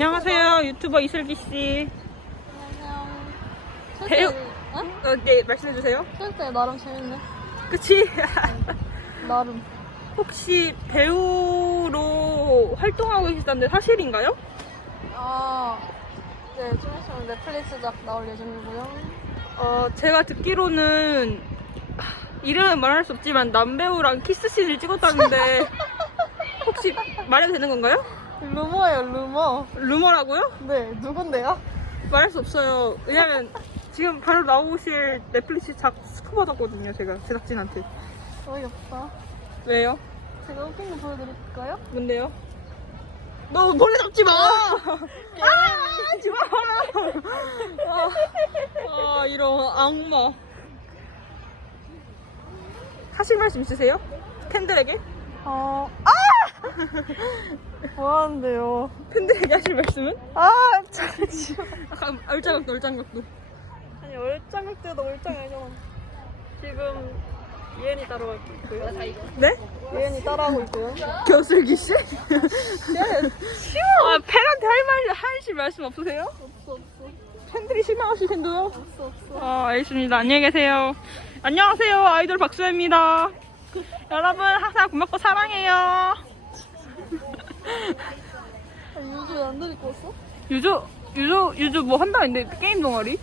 안녕하세요 유튜버 이슬기 씨. 안녕. 배우- 어? 어, 네 말씀해 주세요. 체육대 나름 재밌네. 그치? 나름. 혹시 배우로 활동하고 계시다는데 사실인가요? 아, 네, 좀 있으면 넷플릭스작 나올 예정이고요. 어 제가 듣기로는 하, 이름은 말할 수 없지만 남배우랑 키스씬을 찍었다는데 혹시 말해도 되는 건가요? 루머예요, 루머. 루머라고요? 네, 누군데요? 말할 수 없어요. 왜냐면 지금 바로 나오실 넷플릭스 작 스포 받았거든요. 제가 제작진한테. 어이없다. 왜요? 제가 웃긴 거 보여드릴까요? 뭔데요? 너 벌레 잡지 마! 아, 하지 마! 아, 아, 이런 악마. 하실 말씀 있으세요? 팬들에게? 어, 아! 뭐 하는데요? 팬들에게 하실 말씀은? 아, 잠시만. 약간 얼짱각도 얼짱각도. 아니, 얼짱할 때도 얼짱이잖아. 지금 예은이 따라가고 있고요. 네? 예은이 따라하고 있고요. 겨슬기 씨? 아, 팬한테 할 말, 하실 말씀 없으세요? 없어, 없어. 팬들이 실망하실 텐데요? 없어, 없어. 아, 알겠습니다. 안녕히 계세요. 안녕하세요. 아이돌 박수혜입니다. 여러분, 항상 고맙고 사랑해요. 아, 유주 안 데리고 왔어? 유주, 유주, 유주 뭐 한다 했는데, 게임 동아리?